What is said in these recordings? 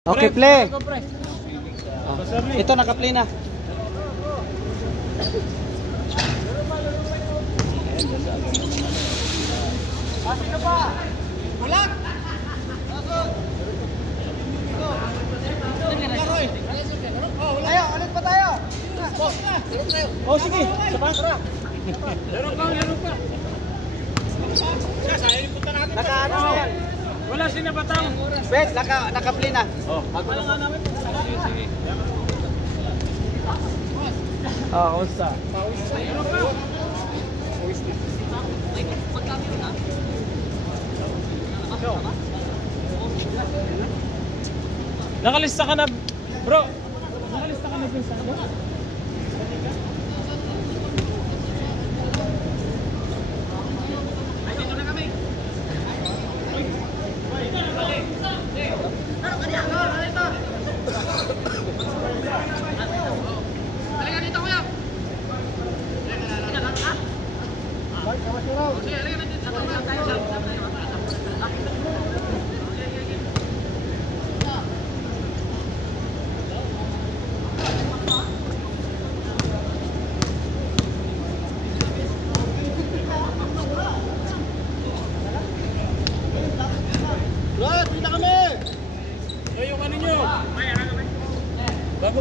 Okay, play. Ito naka-play na. Sino pa? Ulat. Ayo, ulit pa tayo. Oh, sige. Tara. Laro pa. Sayang punta natin. Naka-ano na yan. Wala sinabatang. Bet, naka-play na. Oh. Wala nga namin. Sige. Kamusta? Nakalista ka na, bro. Nakalista ka na dun sa ano? Ay, dito na kami. Halika dito, kuya.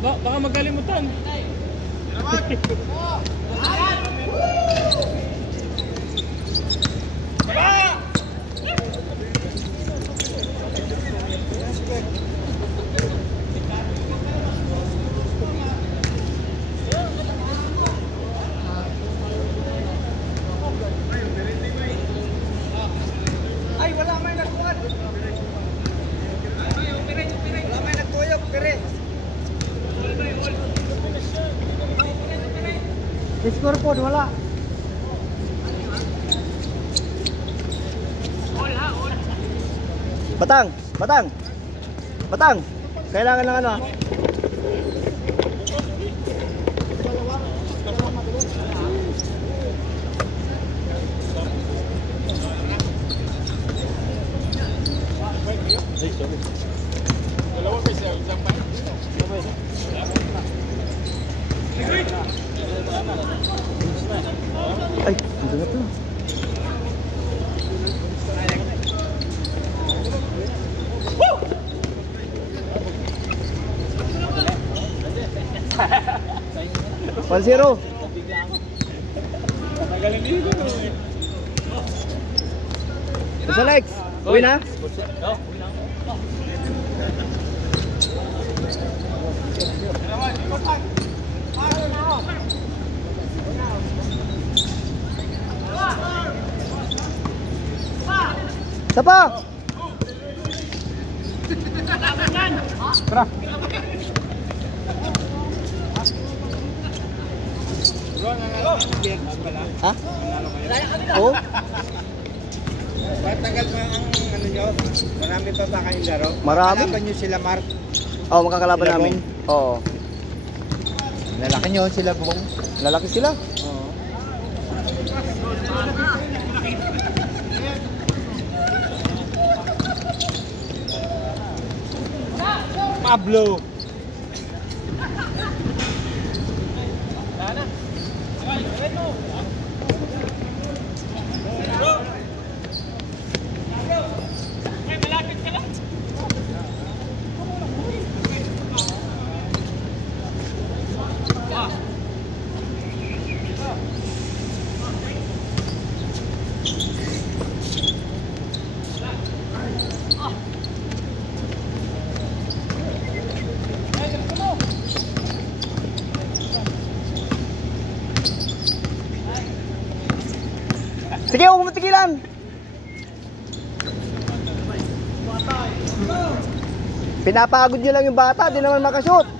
Baka magkalimutan. Ay, wala may nagkuhan. Wala may nagtuyok, pere. Scoreboard wala. Batang. Kailangan ng ano? Ay, ang ganap na. Pansiro. Sa Lex, uwi na? Siapa? Tara. Ha? Oo. Matagal pa ang ano nyo? Marami pa ba kayong laro? Marami. Kalaban nyo sila Mark? Oo, makakalaban Sila namin. Oo. Lalaki nyo sila Bong? Lalaki sila. Oo. Pablo. Sige, huwag mo tigilan. Pinapagod nyo lang yung bata, di naman makashoot.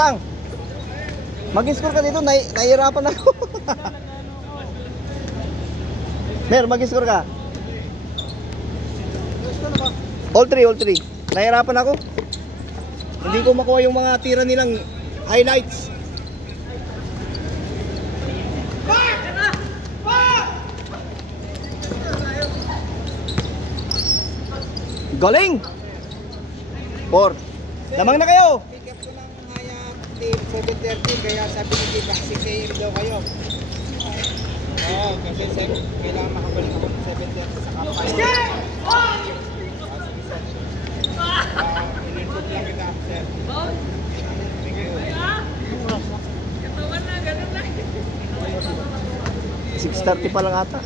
Tang, mag-score ka dito, nahihirapan ako. Mer, mag-score ka. All three. Nahihirapan ako. Hindi ko makuha yung mga tira nilang highlights. Galing! 4. Lamang na kayo! Pick up ko ng Hayat team 7:30 kaya sabi ni Diba 6 AM daw kayo. Oo, kasi kailangan makabalik ako ng 7:30 sa kapal. Ininput lang kita, sir. Thank you. 6:30 pa lang ata.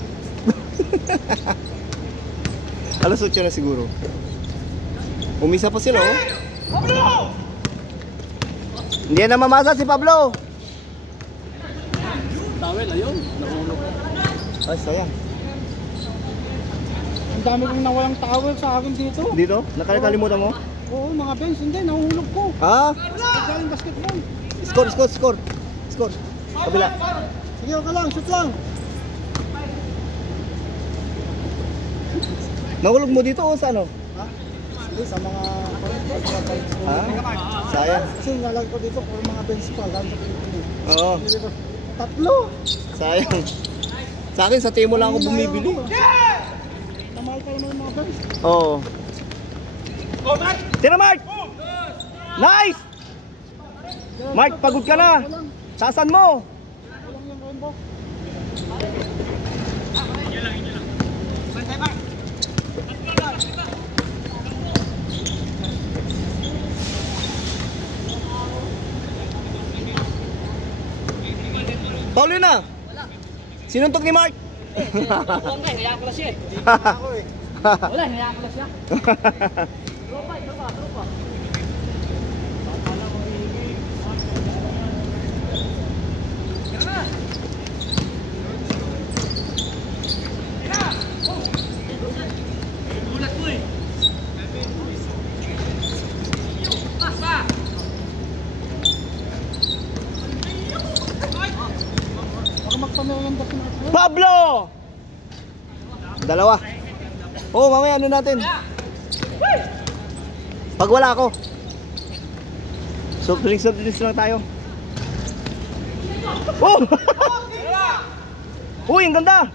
Alas 8 na siguro. Umisa pa sila, oh. Pablo! Hindi na mamasa si Pablo. Tawel, ayun. Nahulog. Ay, sayang. Ang dami kong nawalang towel sa akin dito. Dito? Nakalimutan mo? Oo, mga bench. Hindi, nahulog ko. Ah? Galing basketball. Score. Kabila. Sige, okay lang. Shoot lang. Nahulog mo dito o sa ano? Ha? Hindi, sa mga... Ah? Sayang. Kasi nalag ko dito kung mga bench pa. Galing sa Pilipinas. Oo. Tatlo. Sayang. Sa akin, sa Temo lang ako bumibili. Namahal kayo ng mga bench. Oo. Tira, Mark! Nice! Mark, pagod ka na. Tasan mo. Walang yung rainbow. Paulo na. Sinuntok ni Mark. Wala nga, hinayaan ko lang siya eh. Wala, hinayaan ko lang siya. Tropa. Pablo! Dalawa. Oo, mamaya ano natin. Pag wala ako. Soft drinks lang tayo. Oh! Uy, ang ganda!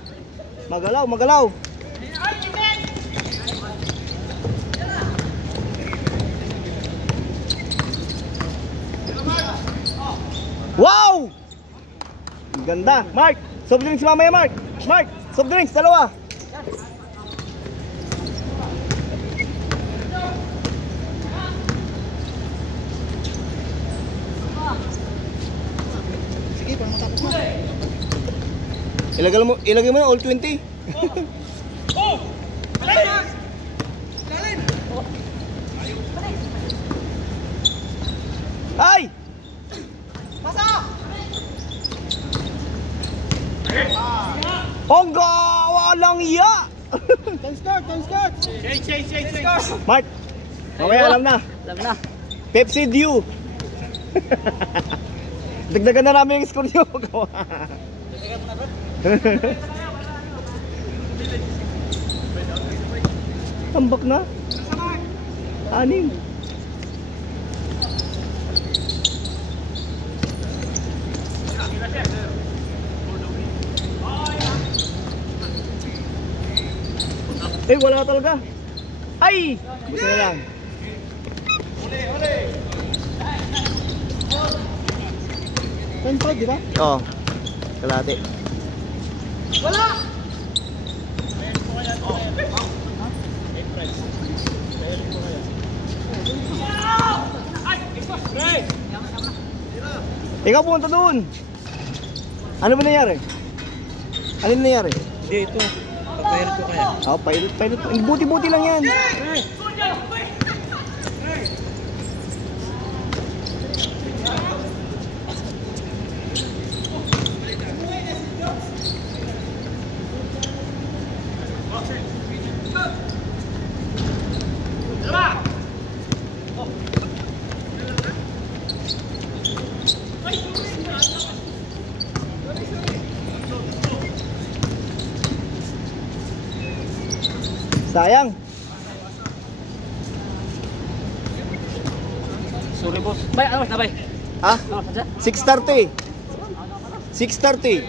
Magalaw. Wow! Ang ganda. Mark, soft drinks mamaya, Mark. Mark, soft drinks, dalawa. Sige, para matapos mo. Ilagay mo na all 20. Ay! Ongga, walang iya. 10 scores. Change. Mark, mamaya alam na. Pepsi Dew. Dagdagan na namin yung score nyo. Tambak na. 6. Eh, wala talaga. Ay! Buti na lang. Uli. 10-5, di ba? Oo. Kalahati. Wala! Ikaw pumunta doon. Ano ba nangyari? Ano nangyari? Hindi, ito. Pag-pilot ko kaya. Oh, pilot. Buti-buti lang yan. Sayang. Sorry boss. Bay, ano na bay? Ha? Ano sadya? 6:30. 6:30.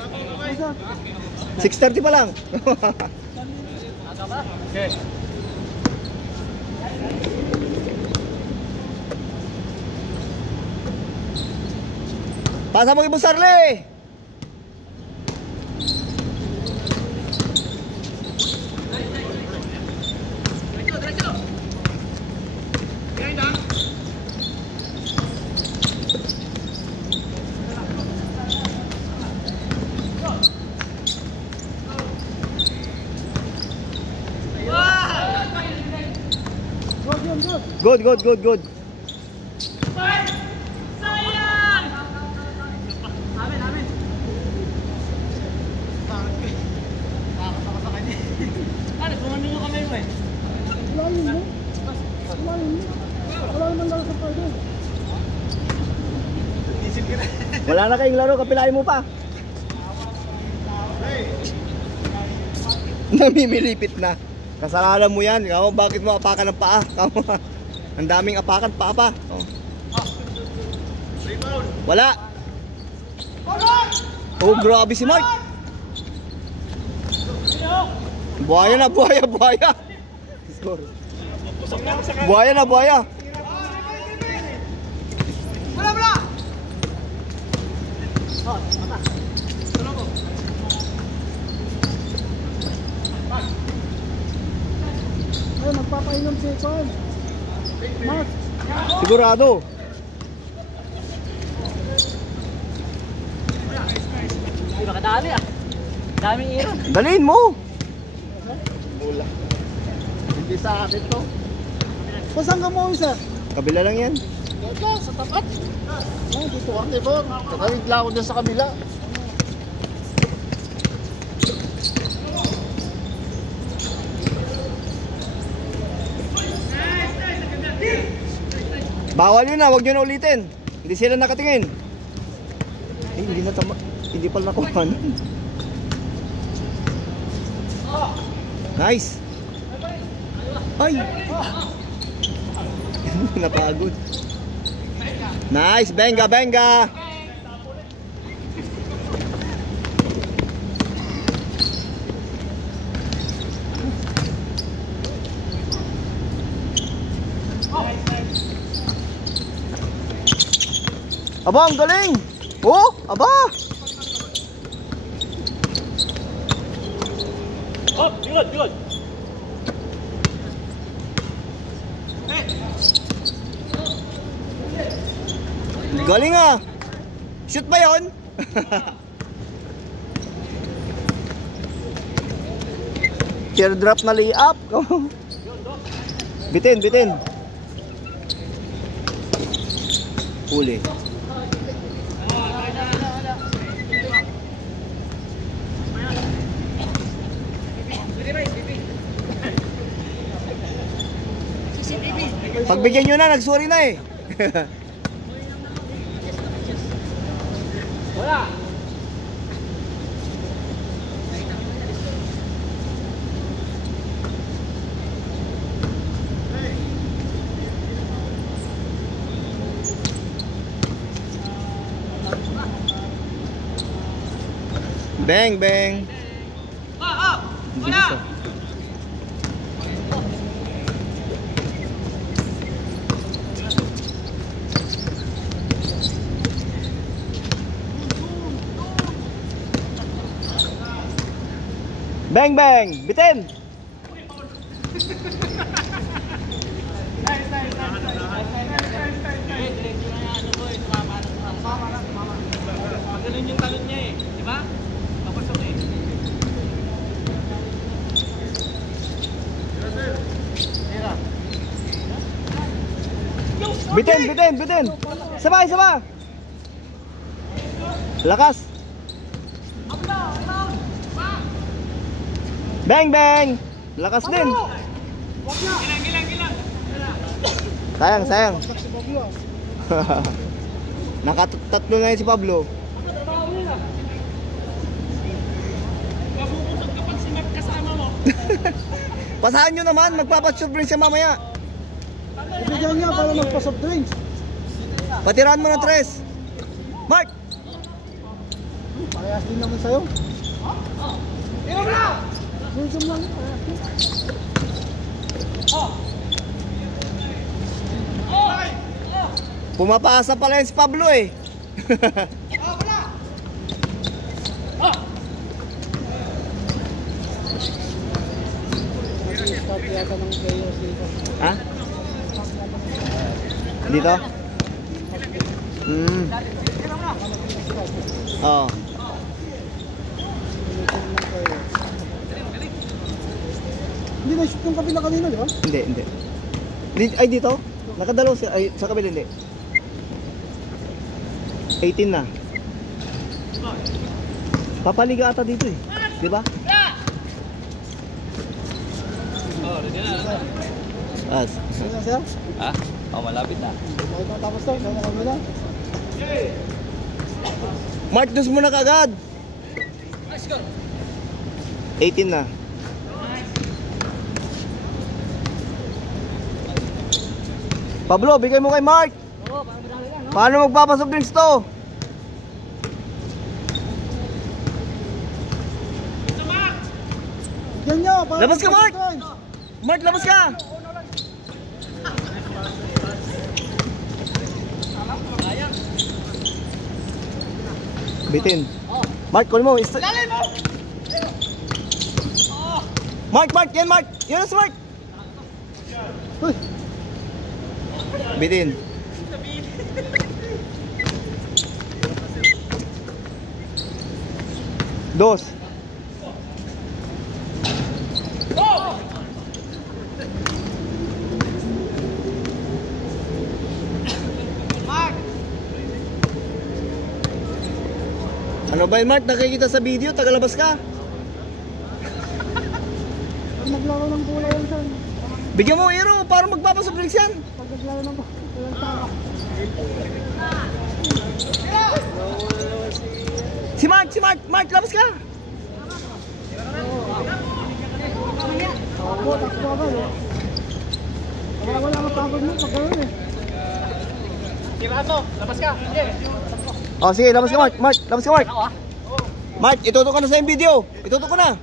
6:30 pa lang. Okay. Pasa mo kay Boss Arle. Good, good, good, good. Ano, gumano mo kamay mo eh. Wala na kayong laro, kapilain mo pa. Namimilipit na. Kasalanan mo yan. Kamu, bakit mo apakan ng paa? Kamu, ang daming apakan paa pa. Oh. Wala. Oh, grabe si Mark. Buhaya na, buhaya, buhaya. Score. Buhaya na, buhaya. Ay, magpapainom si Juan. Mark. Sigurado. Hindi ba kadali ah? Daming iron. Dalhin mo. Mula. Hindi sa akin to. Pasang ka mo isa? Kabila lang yan. Dito, sa tapat. Oh, dito ang tibor. Tatawid lang ako dyan sa kabila. Bawal yun na, huwag nyo na ulitin. Hindi sila nakatingin. Eh, hindi na tama. Hindi pala nakuha nun. Nice. Ay. Napagod. Nice, benga, benga. Aba, ang galing! Oh, aba! Oh, good, good. Galing ah! Shoot ba yun? Teardrop na lay-up. Bitin, bitin. Huli. Pagbigyan nyo na, nagsorry na eh. Wala. Bang, bang. Hindi bisa. Bang, bang. Bitin. Ganun yung talon niya eh, di ba? Papasok eh. Bitin, bitin, bitin. Sabay, sabay. Lakas. Bang, bang. Lakas din. Sayang, sayang. tatlo na yun si Pablo. Mabubusog kapag si Mark kasama mo. Pasahan nyo naman, magpapasoft drinks siya mamaya. Ibigyan niya para magpa-soft drinks. Patirahan mo ng 3. Mark! Parehas din naman sa'yo. Inom na! Gutom lang. Pumapasa pala yun si Pablo eh. Start yata ng players dito. Ha? Dito? Oo. Hindi na shoot yung kabila kanina, di ba? Hindi. Ay, dito? Nakadalaw siya. Ay, sa kabila hindi. 18 na. Papaliga ata dito eh. Di ba? As. Ano na siya? Ha? Oh, malapit na. Bakit matapos to? Kaya na kabila. Mark, dus mo na kagad. 18 na. Pablo, bigay mo kay Mark. Paano magpapasok drinks to? Bigyan niyo. para Labas ka, Mark! magpa-soft drinks. Mark, labas ka! Bitin. Mark, call mo. Mark, yan Mark! Yan si Mark! Uy, Bitin. Dos. Ano ba yun, Mark? Nakikita sa video, tagalabas ka. pag naglaro ng bola yan saan? Bigyan mo, Ero, para magpapasok drinks yan. Pag naglaro ng walang tama. Si Mark, labas ka. Takbo agad eh. Wala mapagod mo pag gano'n eh. Tirato, labas ka. Oh, sige, labas ka, Mark. Labas ka, Mark. Mark, itutok ka na sa yung video. Itutok ko na.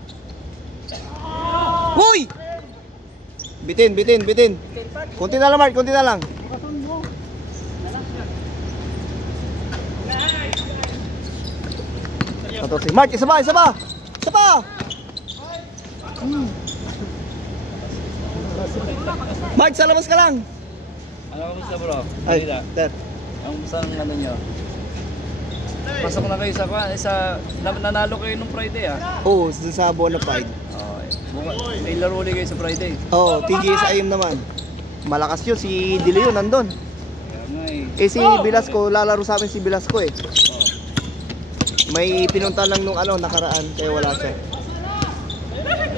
Hoy! Bitin. Kunti na lang, Mark, kunti na lang. Bakasan mo. Mark, isa pa. Mark, sa labas ka lang. Ano kamusta bro? Ay, ter. Ang saan ano nyo? Pasok na kayo nanalo kayo nung Friday ah. Oo, sa Bonafide. May laro ulit kayo sa Friday. Oo, TGS Ayim naman. Malakas yun, si Dilio nandun. Kaya nga eh. Eh si Velasco, lalaro sa amin si Velasco eh. May pinunta lang nung nakaraan, kaya wala siya.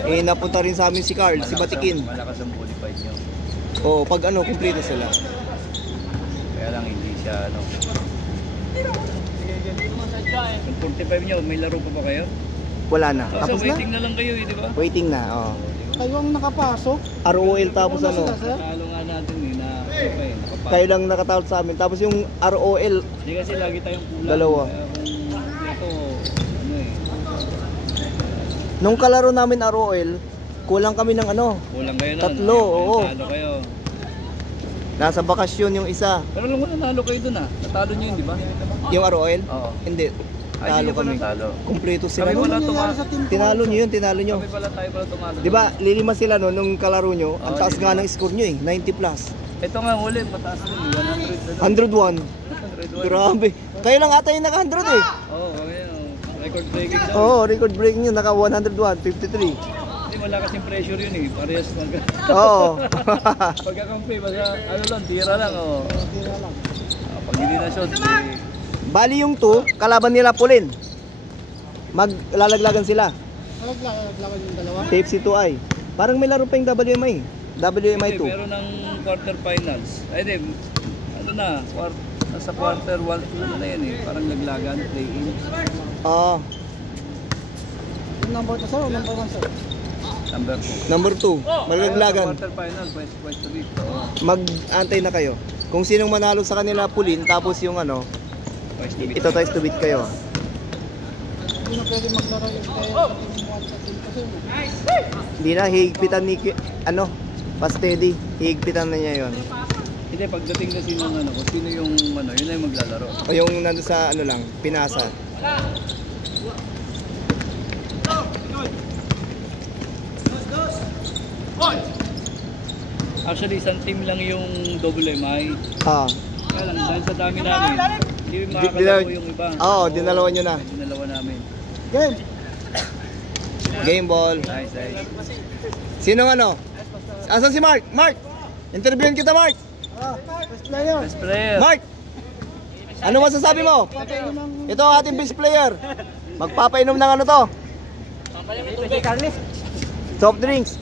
Eh napunta rin sa amin si Carl, si Batikin. Malakas ang qualified nyo. Oo, pag kumpleto sila. Kaya lang hindi siya Yung 45 nyo, may laro pa ba kayo? Wala na. So Tapos na? waiting na lang kayo eh, di ba? Waiting na, oo. Kayo ang nakapasok. ROL tapos Una sila, sir. Talo nga natin eh, nakapasok. Kayo lang nakatawag sa amin. Tapos yung ROL, Hindi kasi lagi tayong kulang. Dalawa. Kaya kung ito, nung kalaro namin ROL, kulang kami ng kulang kayo na. Tatlo, oo. Natalo kayo. nasa bakasyon yung isa. Pero alam mo nanalo kayo dun ah. Natalo nyo yun, di ba? Yung ROL? Oo. Hindi. Ay, Talo hindi kami. Talo. Kumpleto sila. Kami Ano wala nangyayari sa team ko? Tinalo nyo yun, tinalo nyo. Kami pala tayo pala tumalo. Di ba, lilima sila no, nung kalaro nyo, ang Oo, taas lilima. nga ng score nyo 90 plus. Ito nga huli, mataas din. 100 na 101. doon. 101. Grabe. Kayo lang ata yung naka 100 eh. Oo, kami record breaking daw. Oo, record breaking yun, naka 101, 53. Hindi, wala kasing pressure yun eh. Parehas mag... Oo. Pagkakampi, basta ano lang, tira lang. Oh. Tira lang. Pag hindi na shot, Bali yung 2, kalaban nila Pulin. Maglalaglagan sila. Naglawan yung dalawa. TFC2I. Parang may laro pa yung WMI. WMI 2. Pero ng quarterfinals. Ay di, ano na, sa quarter 1 na yan eh. Parang naglagan, play-in. Oo. Yung number 2 sir, number 1 sir. Number 2. Number 2. Malaglagan. Quarter final, pwede to be. Mag-antay na kayo. Kung sinong manalo sa kanila pulin, tapos yung ano, ito tries to beat kayo. Hindi na pwede maglaro yung kasi Hindi na, hihigpitan ni, pa-steady. Hihigpitan na niya yon. Hindi, pagdating kasi ng ano, kung sino yung ano, yun na yung maglalaro. O yung nandun sa ano lang, pinasa. Actually, isang team lang yung WMI. Ah. Kaya lang, dahil sa dami namin, hindi makakalaro yung iba. Oo, dinalawan nyo na. Dinalawa namin. game. Game ball. Nice, nice. Sinong ano? Asan si Mark? Mark! Interviewin kita, Mark! Best player. Best player. Mark! Ano masasabi mo? Ito ang ating best player. Magpapainom ng ano to? Soft drinks.